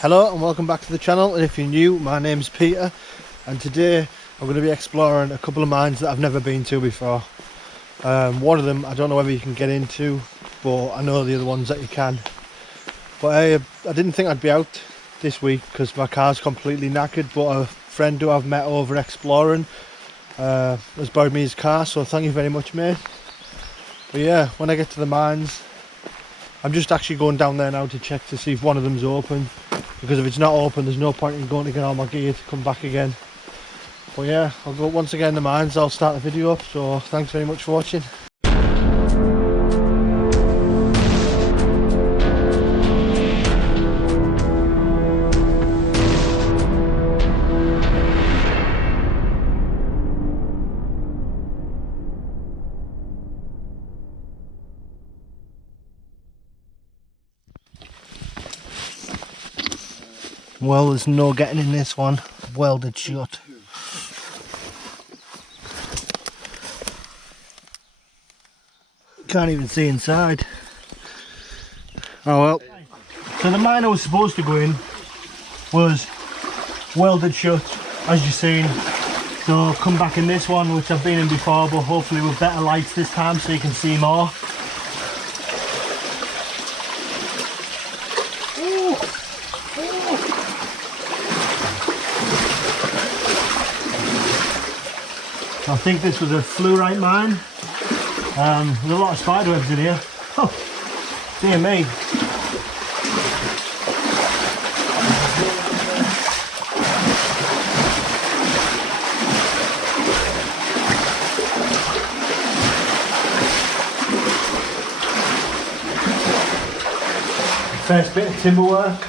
Hello and welcome back to the channel, and if you're new, my name's Peter and today I'm going to be exploring a couple of mines that I've never been to before. One of them I don't know whether you can get into, but I know the other ones that you can. But I didn't think I'd be out this week because my car's completely knackered, but a friend who I've met over exploring has borrowed me his car, so thank you very much, mate. But yeah, when I get to the mines, I'm just actually going down there now to check to see if one of them's open, because if it's not open there's no point in going to get all my gear to come back again. But yeah, I'll go once again in the mines, I'll start the video up, so thanks very much for watching. Well, there's no getting in this one, welded shut. Can't even see inside. Oh well. So the mine I was supposed to go in was welded shut, as you've seen. So come back in this one, which I've been in before, but hopefully with better lights this time so you can see more. I think this was a fluorite mine. There's a lot of spider webs in here. Oh, dear me. First bit of timber work.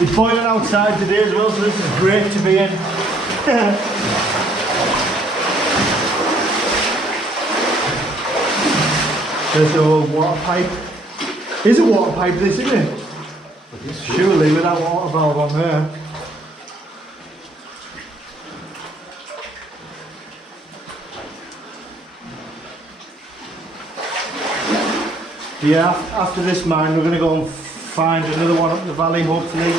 It's boiling outside today as well, so this is great to be in. There's a water pipe. Is a water pipe this, isn't it? Surely with that water valve on there. Yeah, after this mine we're going to go and find another one up the valley, hopefully.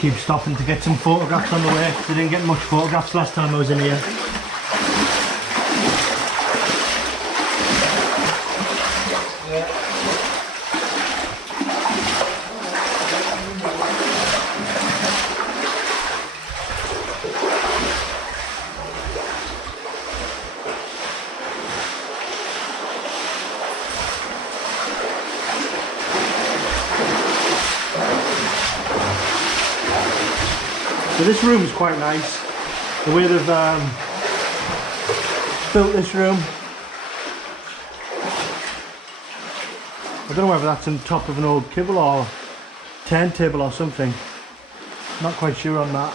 Keep stopping to get some photographs on the way, because I didn't get much photographs last time I was in here. So this room is quite nice, the way they've built this room. I don't know whether that's on top of an old kibble or turntable or something, not quite sure on that.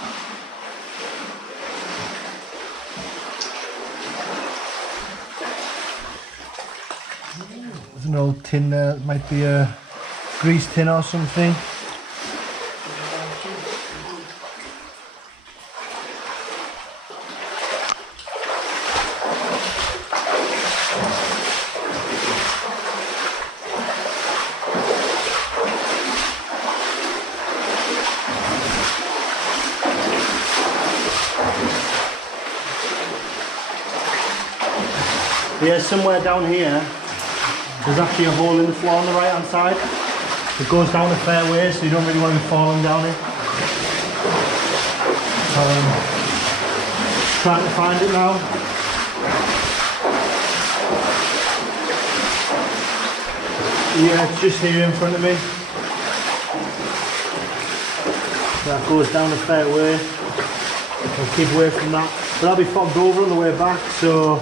There's an old tin there, it might be a grease tin or something. Yeah, somewhere down here there's actually a hole in the floor on the right hand side. It goes down a fair way, so you don't really want to be falling down it. Trying to find it now. Yeah, it's just here in front of me. That goes down a fair way. I'll keep away from that. But I'll be fogged over on the way back, so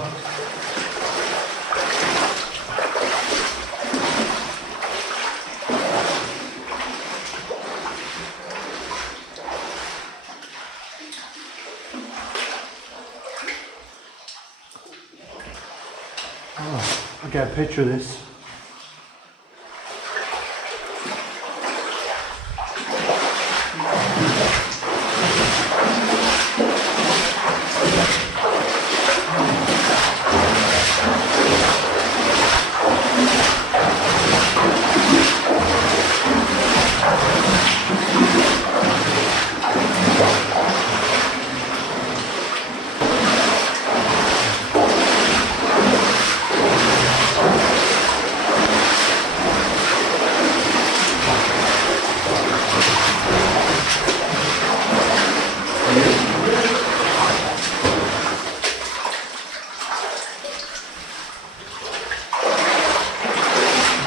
I'll get a picture of this.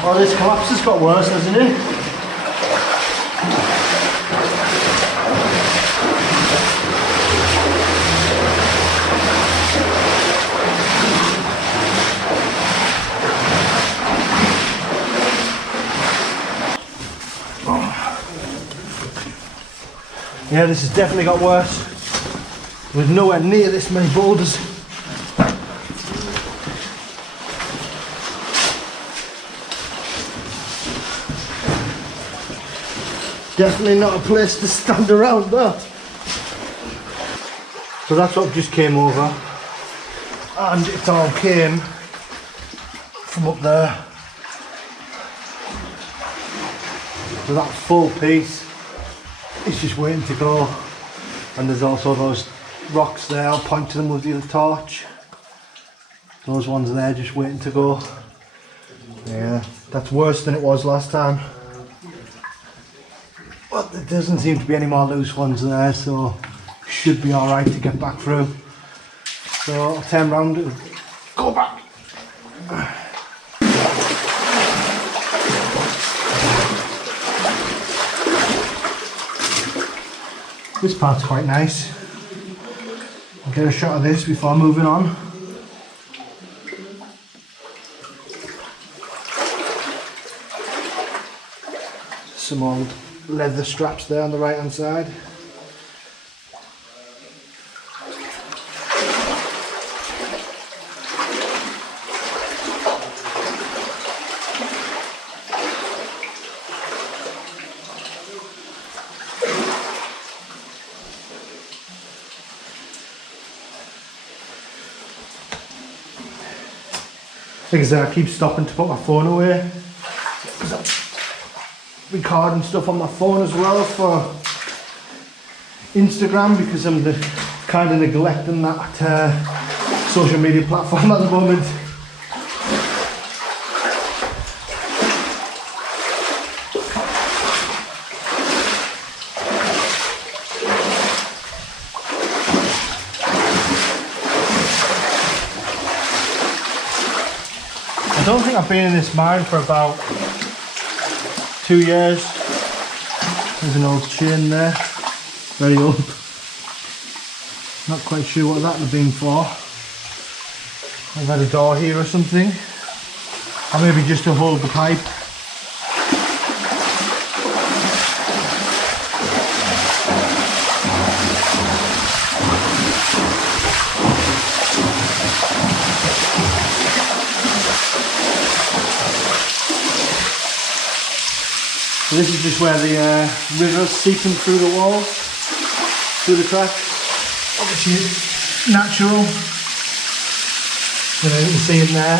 Oh, this collapse has got worse, hasn't it? Yeah, this has definitely got worse. There's nowhere near this many boulders. Definitely not a place to stand around that. So that's what just came over, and it all came from up there. So that full piece is just waiting to go. And there's also those rocks there, I'll point to them with the torch. Those ones there just waiting to go. Yeah, that's worse than it was last time. But there doesn't seem to be any more loose ones there, so should be alright to get back through. So I'll turn around and go back. This part's quite nice. I'll get a shot of this before moving on. Some old leather straps there on the right hand side. Like I said, I keep stopping to put my phone away because I'm recording stuff on my phone as well for Instagram, because I'm kind of neglecting that social media platform at the moment. I don't think I've been in this mine for about 2 years. There's an old chain there, very old. Not quite sure what that would have been for. I've had a door here or something, or maybe just to hold the pipe. So this is just where the river's seeping through the walls, through the cracks. Obviously it's natural, you can see in there.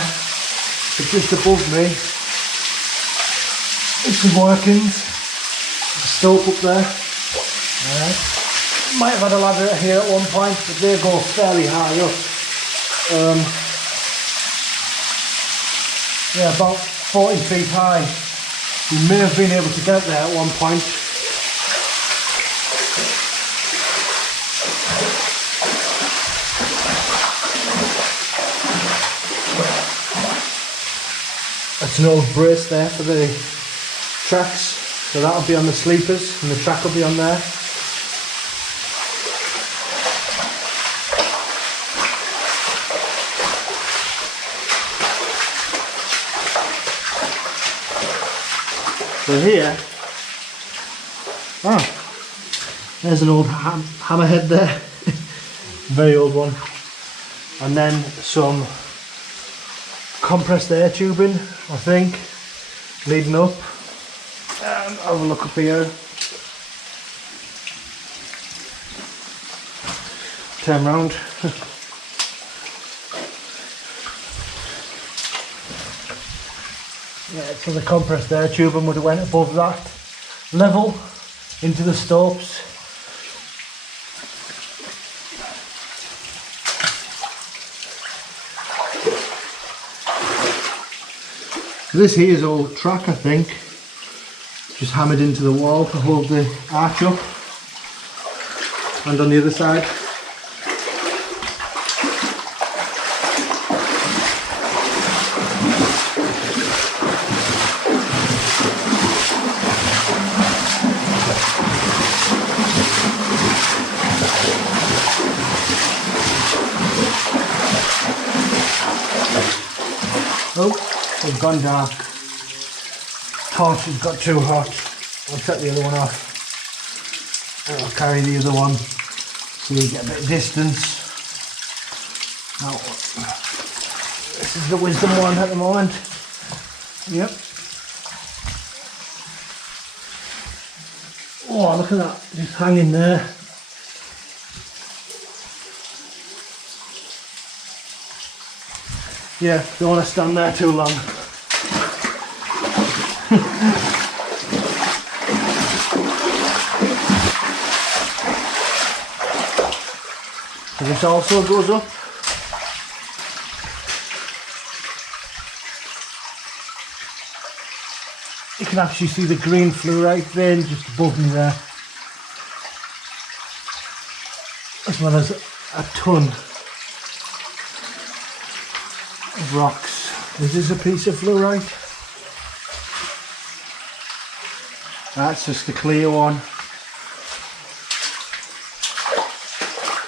But just above me, there's some workings, a slope up there. Might have had a ladder here at one point, but they go fairly high up. Yeah, about 40 feet high. We may have been able to get there at one point. That's an old brace there for the tracks, so that'll be on the sleepers and the track will be on there. So here, there's an old hammerhead there, very old one, and then some compressed air tubing, I think, leading up. Have a look up here. Turn round. Yeah, so the compressed air tubing would have went above that level into the stopes. This here is old track, I think, just hammered into the wall to hold the arch up, and on the other side. Oh, they've gone dark. Torch has got too hot. I'll set the other one off. And I'll carry the other one so you get a bit of distance. Now, this is the wisdom one at the moment. Yep. Oh, look at that, just hanging there. Yeah, don't want to stand there too long. So this also goes up. You can actually see the green fluorite vein just above me there, as well as a ton of rocks. This is a piece of fluorite. That's just the clear one.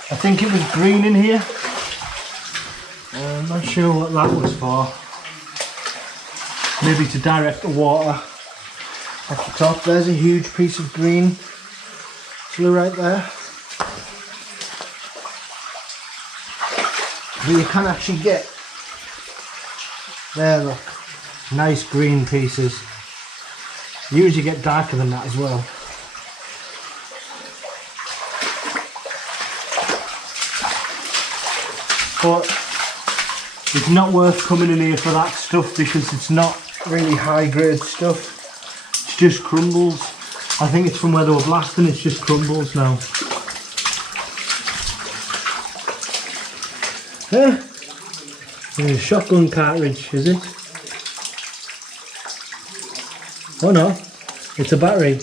I think it was green in here. I'm not sure what that was for. Maybe to direct the water off the top. There's a huge piece of green fluorite there. But you can actually get, there look, nice green pieces. You usually get darker than that as well. But it's not worth coming in here for that stuff because it's not really high grade stuff. It's just crumbles. I think it's from where they were blasting, it's just crumbles now. Yeah. There's a shotgun cartridge, is it? Oh no, it's a battery.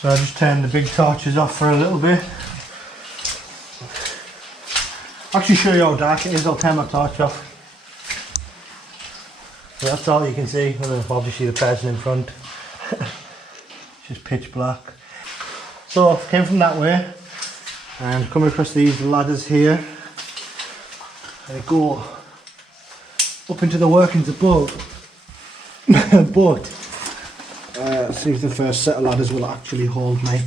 So I just turned the big torches off for a little bit. I'll actually show you how dark it is. I'll turn my torch off. So that's all you can see, and then obviously the person in front. Just pitch black. So I came from that way and coming across these ladders here. They go up into the workings above. But let's see if the first set of ladders will actually hold me.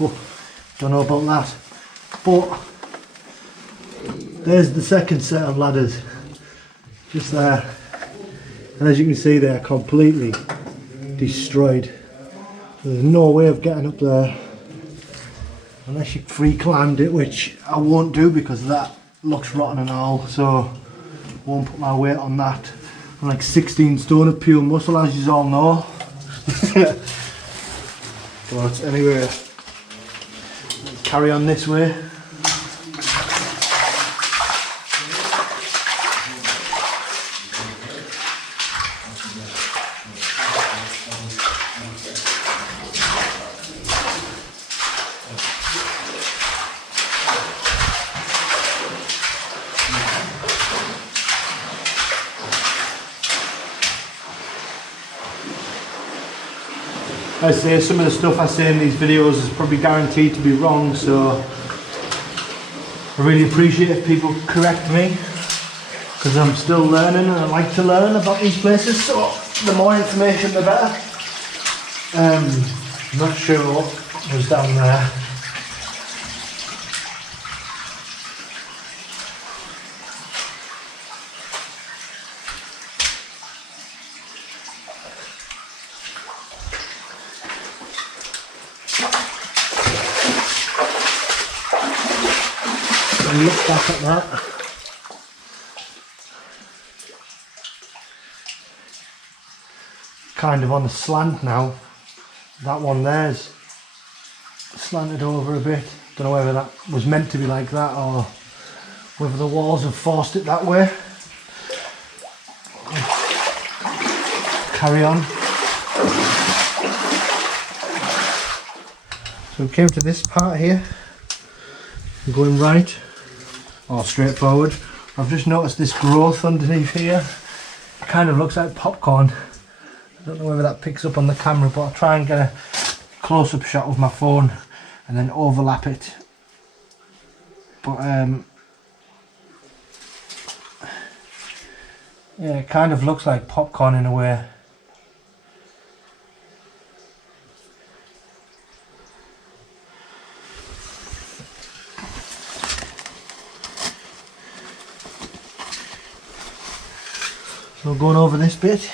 Oh, don't know about that. But there's the second set of ladders. Just there. And as you can see, they're completely destroyed. There's no way of getting up there unless you free climbed it, which I won't do because that looks rotten and all, so won't put my weight on that. I'm like 16 stone of pure muscle, as you all know. But anyway, let's carry on this way. I say some of the stuff I say in these videos is probably guaranteed to be wrong, so I really appreciate if people correct me, because I'm still learning and I like to learn about these places, so the more information the better. Not sure what was down there. And look back at that. Kind of on the slant now. That one there's slanted over a bit. Don't know whether that was meant to be like that or whether the walls have forced it that way. Carry on. So we came to this part here. I'm going right or straight forward. I've just noticed this growth underneath here. It kind of looks like popcorn. I don't know whether that picks up on the camera, but I'll try and get a close-up shot with my phone and then overlap it. But yeah, it kind of looks like popcorn in a way. So going over this bit.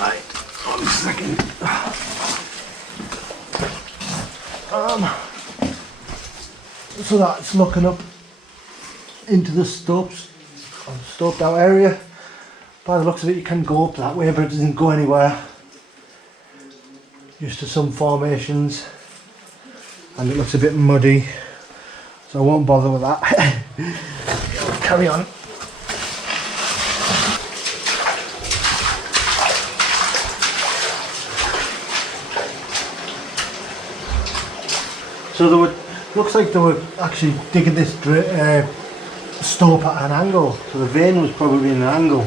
Right, 1 second. So that's looking up into the stoped out area. By the looks of it, you can go up that way, but it doesn't go anywhere. Just to some formations, and it looks a bit muddy, so I won't bother with that. Carry on. So looks like they were actually digging this stope at an angle. So the vein was probably in an angle.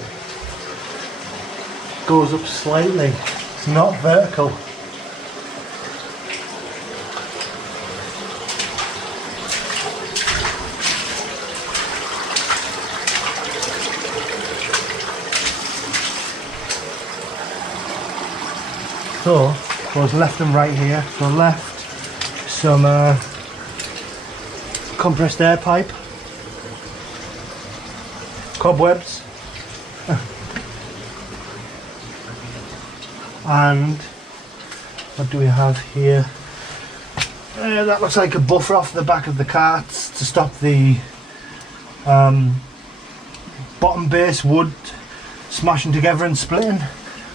Goes up slightly. It's not vertical. So goes left and right here. So left. Some compressed air pipe, cobwebs, and what do we have here? That looks like a buffer off the back of the carts to stop the bottom base wood smashing together and splitting,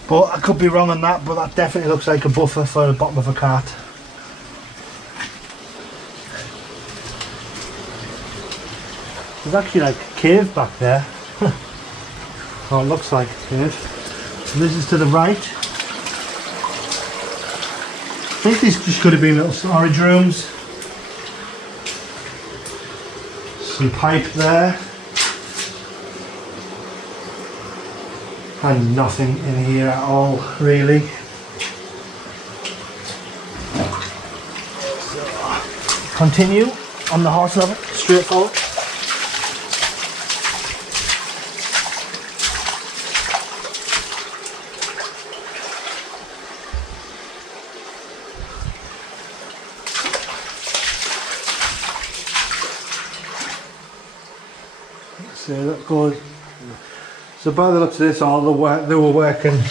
but I could be wrong on that, but that definitely looks like a buffer for the bottom of a cart. There's actually like a cave back there. Oh, it looks like a cave. And this is to the right. I think these just could have been little storage rooms. Some pipe there. And nothing in here at all, really. So, continue on the horse level, straight forward. So that goes. So by the looks of this, all the work they were working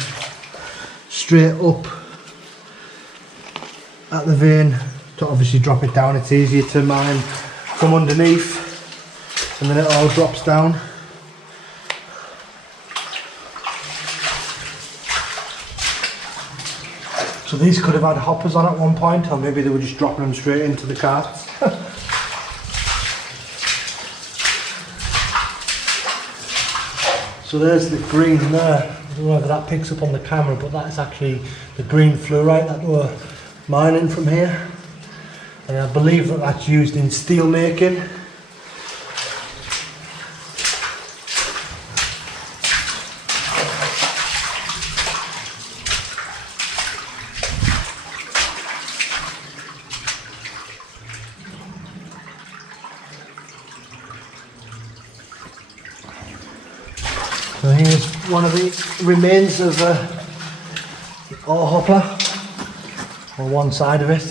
straight up at the vein to obviously drop it down. It's easier to mine from underneath, and then it all drops down. So these could have had hoppers on at one point, or maybe they were just dropping them straight into the carts. So there's the green there. I don't know whether that picks up on the camera, but that's actually the green fluorite that we're mining from here. And I believe that that's used in steel making. here's one of the remains of the ore hopper, on one side of it.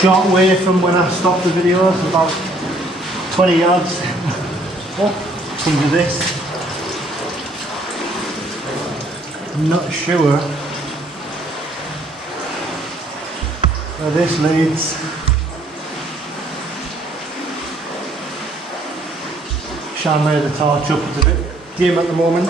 Short way from when I stopped the video, it's about 20 yards. Oh, come to this. I'm not sure where this leads. Shine lay the torch up, it's a bit dim at the moment.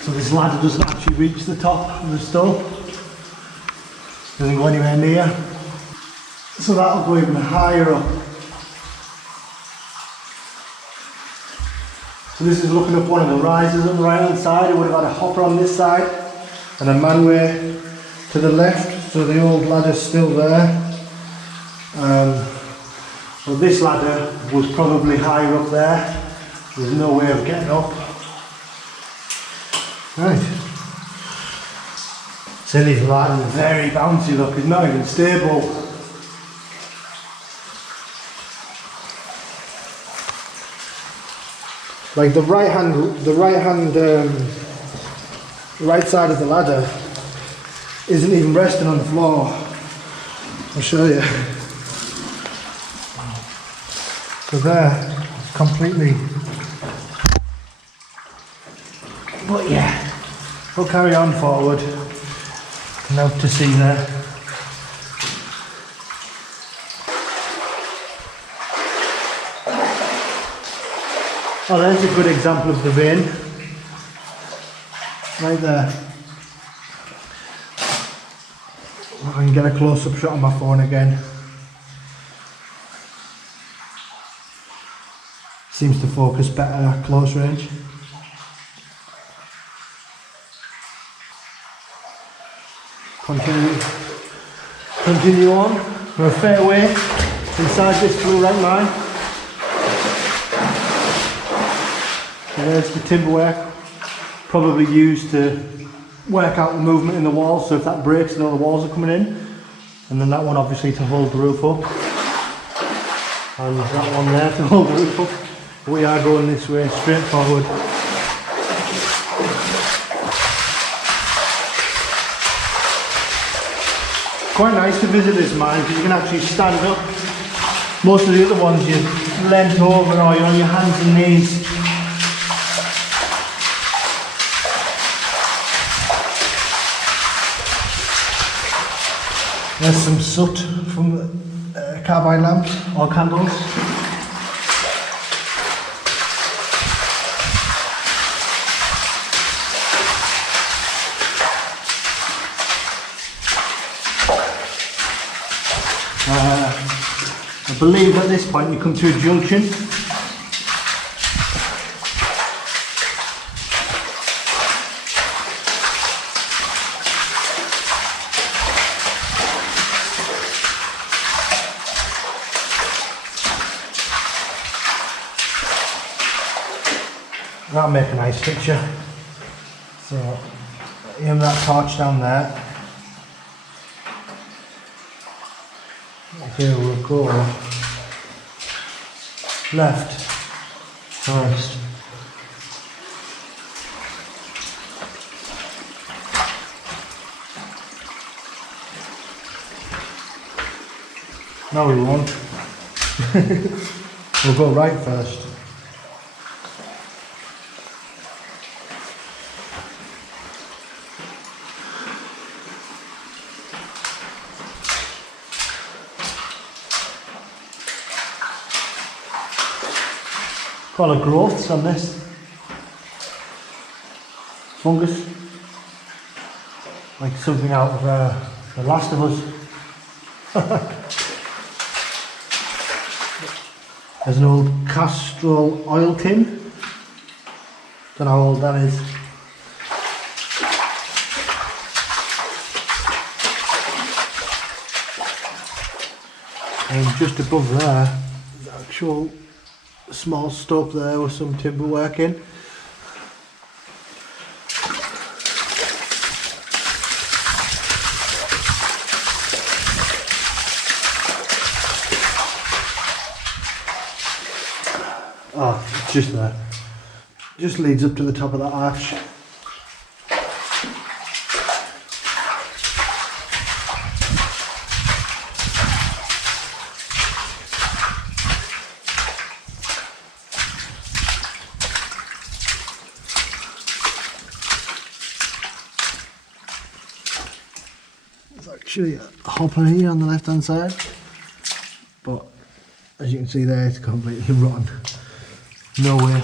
So this ladder doesn't actually reach the top of the stove, doesn't go anywhere near, so that'll go even higher up. So this is looking up one of the risers on the right hand side. It would have had a hopper on this side and a manway to the left, so the old ladder's still there. But this ladder was probably higher up there. There's no way of getting up. Right. Silly's light is very bouncy, look, it's not even stable. Like the right side of the ladder isn't even resting on the floor. I'll show you. So there, completely. But yeah, we'll carry on forward. Now to see there. Oh, there's a good example of the vein. Right there. I can get a close-up shot on my phone again. Seems to focus better at close range. Continue on. We're a fair way inside this fluorite mine. So there's the timber work, probably used to work out the movement in the walls, so if that breaks then all the walls are coming in. And then that one obviously to hold the roof up. And that one there to hold the roof up. We are going this way, straight forward. Quite nice to visit this mine because you can actually stand up. Most of the other ones you're leant over or you're on your hands and knees. There's some soot from the carbide lamps or candles. I believe at this point you come to a junction. That'll make a nice picture. So aim that torch down there. Here we'll go left first. No, we won't. We'll go right first. Quite a lot of growths on this. Fungus. Like something out of The Last of Us. There's an old Castrol oil tin. Don't know how old that is. and just above there, the actual small stub there with some timber work in. Oh, it's just there. Just leads up to the top of that arch. There's actually a hopper here on the left hand side, but as you can see there, it's completely rotten. No way.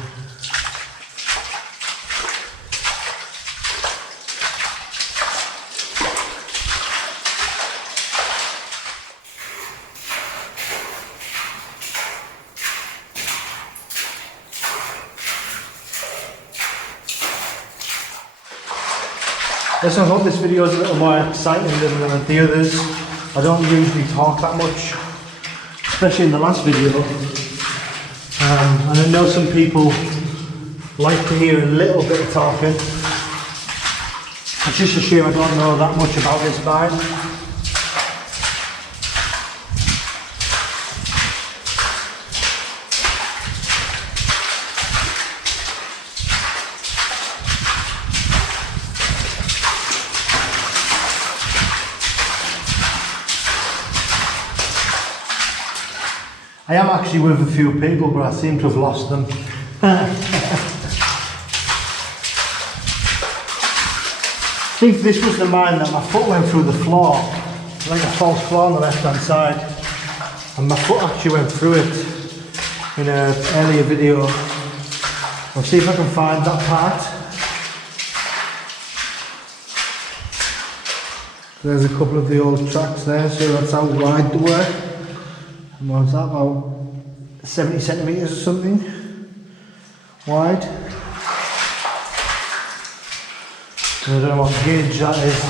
Listen, I hope this video is a little more exciting than the others. I don't usually talk that much, especially in the last video. And I know some people like to hear a little bit of talking. It's just a shame I don't know that much about this mine. I am actually with a few people, but I seem to have lost them. I think this was the mine that my foot went through the floor, like a false floor on the left hand side, and my foot actually went through it in an earlier video. I'll see if I can find that part. There's a couple of the old tracks there, so that's how wide they were. And what's that, about 70 centimetres or something wide? I don't know what gauge that is.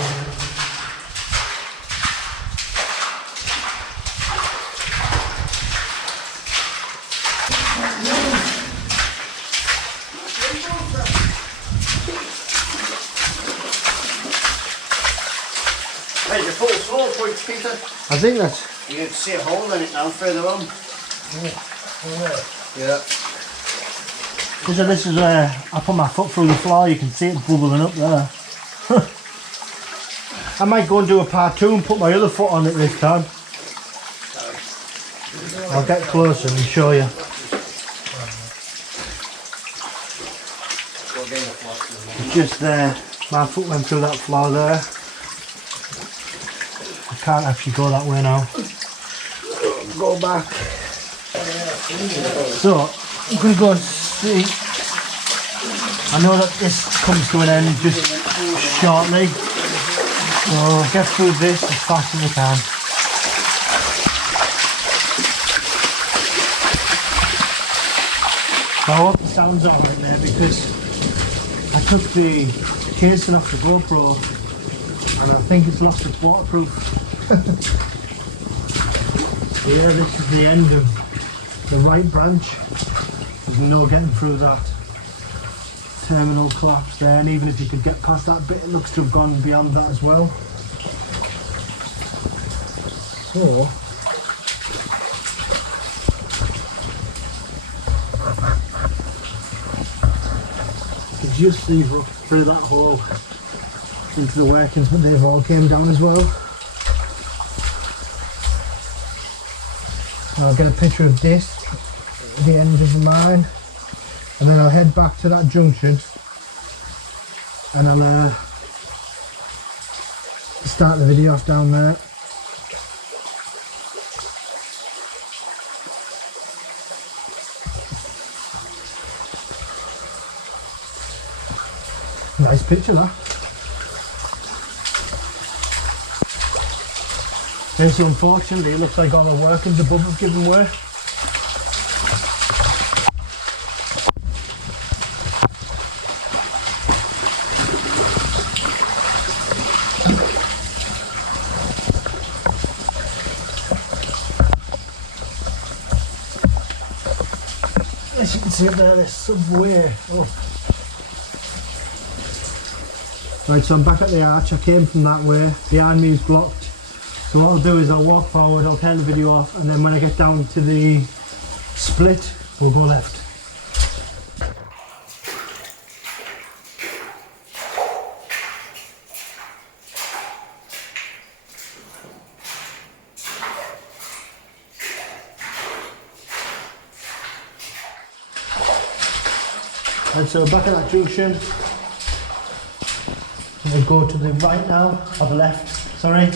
There's your full floor points, Peter. I think that's... You can see a hole in it now, further on. Yeah. So this is where I put my foot through the floor, you can see it bubbling up there. I might go and do a part 2 and put my other foot on it this time. I'll get closer and show you. It's just there, my foot went through that floor there. I can't actually go that way now. Go back. So, I'm going to go and see. I know that this comes to an end just shortly. So, get through this as fast as I can. I hope the sound's alright there because I took the casing off the GoPro and I think it's lost its waterproof. So yeah, this is the end of the right branch. There's no getting through that terminal collapse there, and even if you could get past that bit, it looks to have gone beyond that as well. So you can just see through that hole into the workings, but they've all came down as well. I'll get a picture of this at the end of the mine, and then I'll head back to that junction and I'll start the video off down there. Nice picture that. This, unfortunately, it looks like all the workings above have given way. see up there, there's some way up. Right, so I'm back at the arch. I came from that way. Behind me is blocked. So what I'll do is I'll walk forward, I'll turn the video off, and then when I get down to the split, we'll go left. And so back at that junction, we'll go to the right now, or the left, sorry.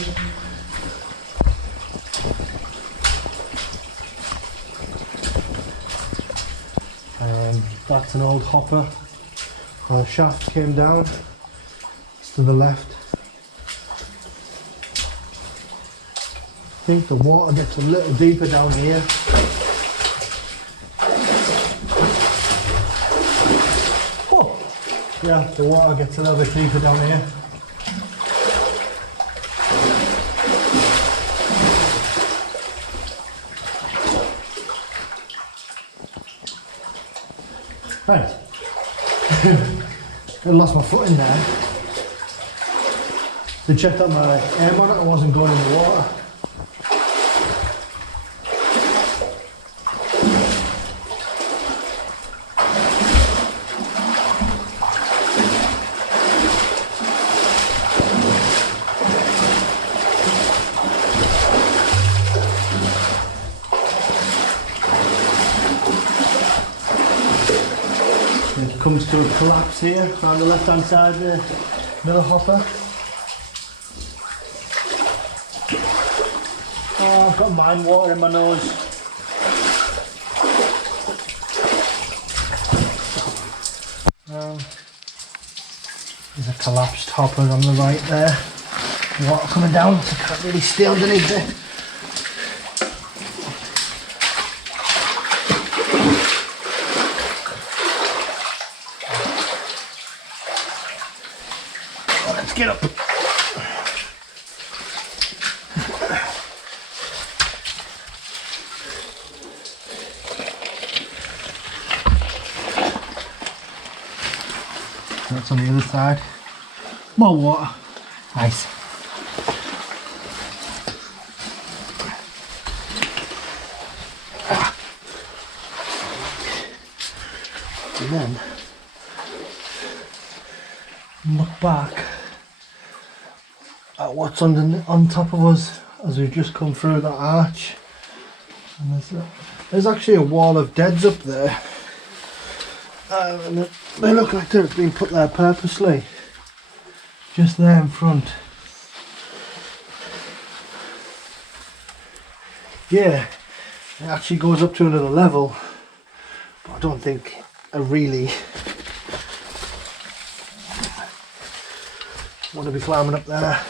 That's an old hopper. Our shaft came down, it's to the left. I think the water gets a little deeper down here. Yeah, the water gets a little bit deeper down here. Right. I lost my foot in there. They checked that my air monitor wasn't going in the water. It comes to a collapse here on the left hand side of the middle hopper. Oh, I've got mine water in my nose. There's a collapsed hopper on the right there. Water coming down, so I can't really stay underneath it. Get up. That's on the other side. More water. Nice. And then look back at what's on top of us as we've just come through that arch. And there's actually a wall of deads up there. And they look like they've been put there purposely. Just there in front. Yeah, it actually goes up to another level. But I don't think I really want to be climbing up there.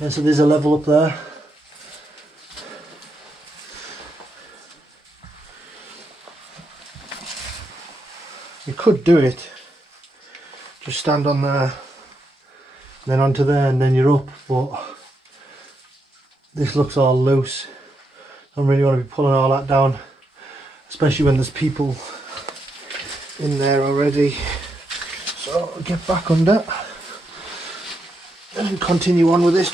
Yeah, so there's a level up there. You could do it, just stand on there, then onto there, and then you're up, but this looks all loose. I don't really want to be pulling all that down, especially when there's people in there already. So I'll get back under and continue on with this.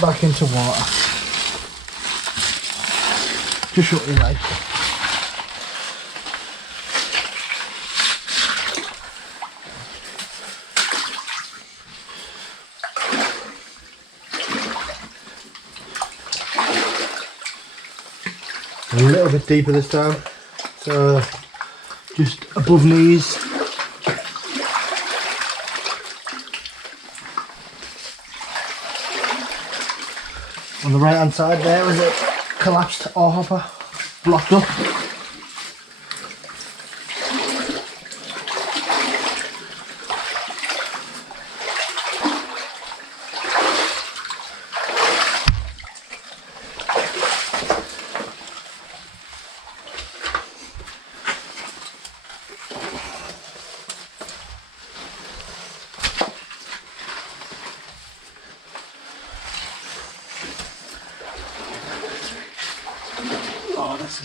Back into water. Just shut your light. A little bit deeper this time, so just above knees. On the right hand side there is a collapsed ore hopper, blocked up.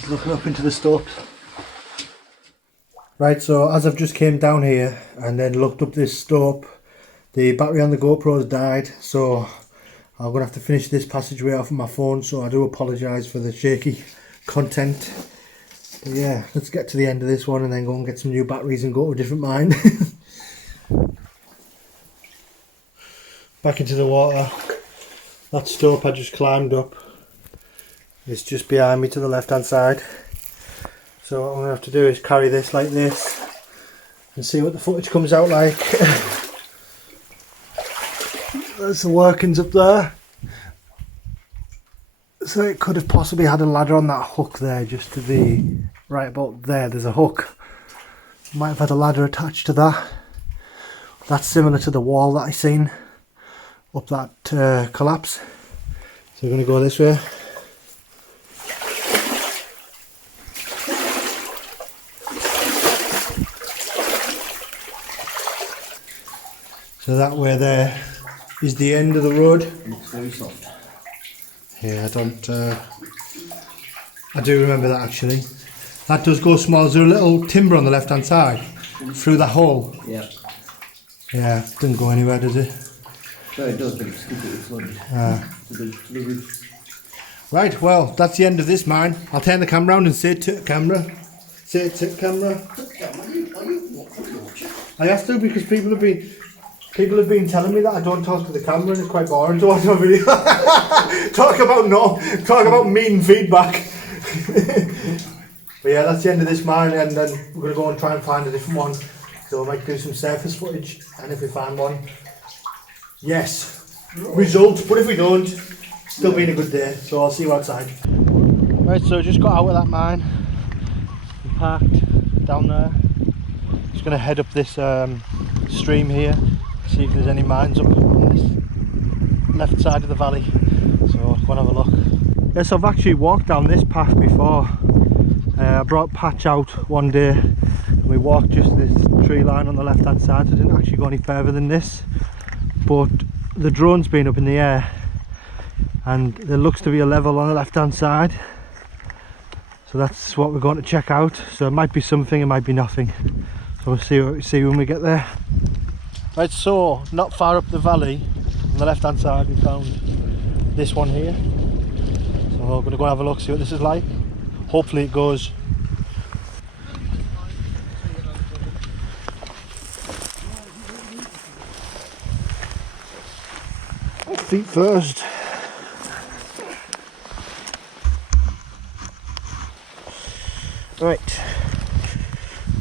looking up into the stopes. Right, so as I've just came down here and then looked up this stope, the battery on the GoPro's died, so I'm going to have to finish this passageway off of my phone, so I do apologise for the shaky content. But yeah, let's get to the end of this one and then go and get some new batteries and go to a different mine. Back into the water. That stope I just climbed up is just behind me to the left hand side. So what I'm going to have to do is carry this like this and see what the footage comes out like. There's the workings up there. So it could have possibly had a ladder on that hook there, just to the right about there. There's a hook. Might have had a ladder attached to that. That's similar to the wall that I seen up that collapse. So we're going to go this way. So that way there is the end of the road. Looks very soft. Yeah, I do remember that actually. That does go small. There's a little timber on the left hand side through that hole. Yeah. Yeah, it didn't go anywhere, does it? No, it does, but it's completely flooded. To the roof. Right, well, that's the end of this mine. I'll turn the camera around and say it to the camera. Say it to the camera. I have to, because people have been telling me that I don't talk to the camera and it's quite boring to watch my video. talk about mean feedback. But yeah, that's the end of this mine, and then we're going to go and try and find a different one. So I might do some surface footage, and if we find one, yes, result. But if we don't, still been a good day. So I'll see you outside. Right, so I just got out of that mine. I'm parked down there. Just going to head up this stream here, see if there's any mines up on this left side of the valley. So go and have a look. Yes, I've actually walked down this path before. I brought Patch out one day and we walked just this tree line on the left hand side, so I didn't actually go any further than this. But the drone's been up in the air and there looks to be a level on the left hand side, so that's what we're going to check out. So it might be something, it might be nothing, so we'll see what we see when we get there. Right, so not far up the valley on the left hand side we found this one here, so we're going to go and have a look, see what this is like. Hopefully it goes. Feet first. Right,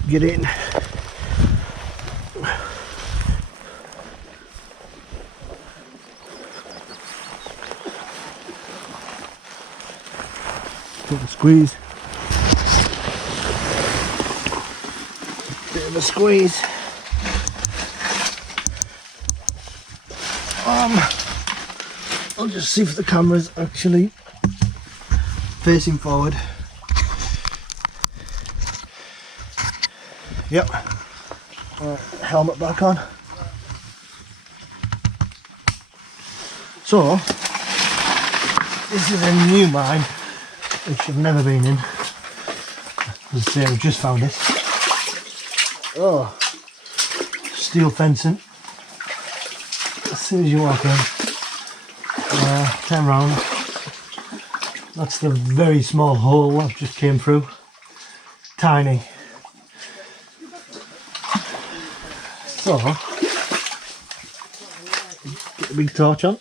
get in. Bit of a squeeze. Bit of a squeeze. I'll just see if the camera's actually facing forward. Yep. Helmet back on. So, this is a new mine, which I've never been in. As I say, I've just found it. Oh, steel fencing. As soon as you walk in, turn round. That's the very small hole I've just came through. Tiny. So, get a big torch on.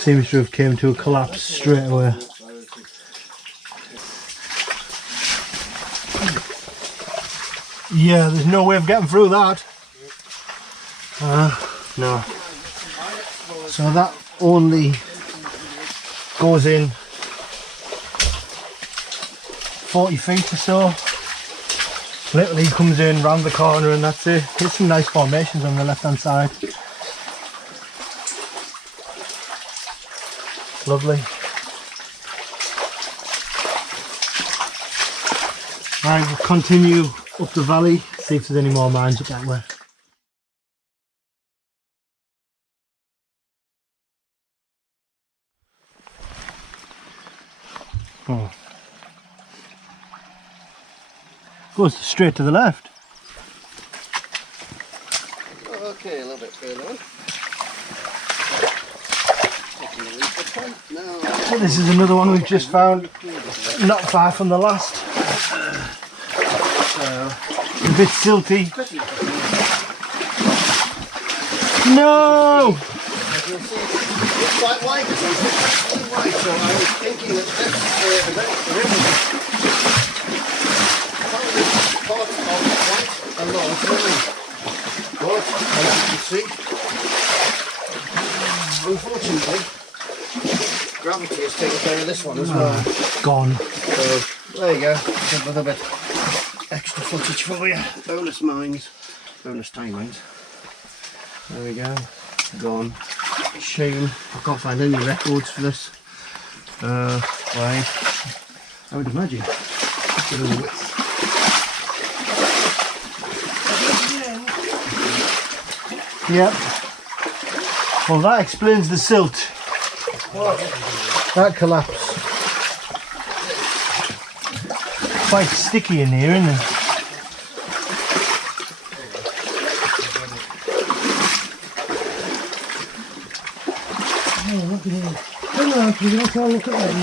Seems to have came to a collapse straight away. Yeah, there's no way of getting through that. No. So that only goes in 40 feet or so. Literally comes in round the corner and that's it. There's some nice formations on the left hand side. Lovely. Right, we'll continue up the valley, See if there's any more mines up that way. Oh. Goes straight to the left. Okay, a little bit further on. Taking a leap of point now. So this is another one we've just found, not far from the last. So, A bit silty. No! as you'll see, it's quite wide. It's quite wide, so I was thinking that the river part of quite a large mine. But, as you can see, unfortunately, gravity has taken care of this one as well. Gone. So, there you go. Just a little bit extra footage for you. Bonus mines. Bonus time mines. There we go. Gone. Shame. I can't find any records for this. Why? I would imagine. Look at the width. Yep. Well, that explains the silt. That collapse. Quite sticky in here, isn't it? Oh, look at it. Come on, please, let's have a look at that.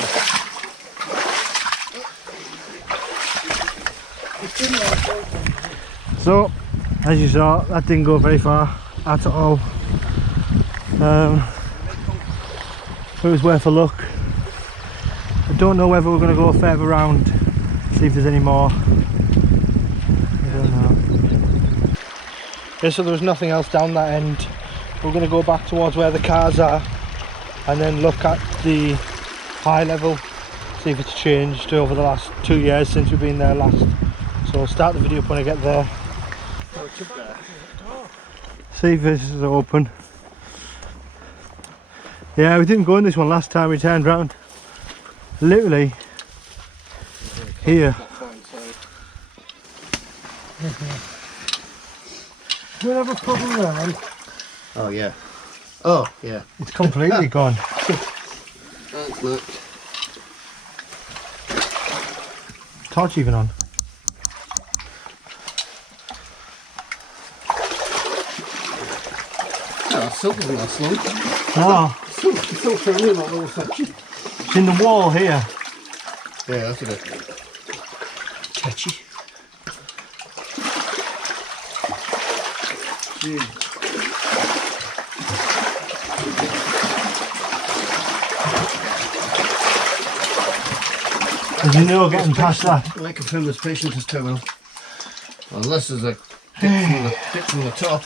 So, as you saw, that didn't go very far at all. It was worth a look. I don't know whether we're going to go further around, see if there's any more. I don't know. Okay, so there was nothing else down that end. We're going to go back towards where the cars are and then look at the high level, see if it's changed over the last 2 years since we've been there last. So I'll start the video up when I get there. See if this is open. Yeah, we didn't go in this one last time we turned round. Literally here. Do we have a problem round? Oh yeah. Oh yeah. It's completely gone. That's not. Torch even on. Oh, silk doesn't last long. No, Silk's only in that little section. it's in the wall here. Yeah, that's a bit catchy. As you know, getting past that. I confirm this patient is terminal. Unless there's a dip from the top.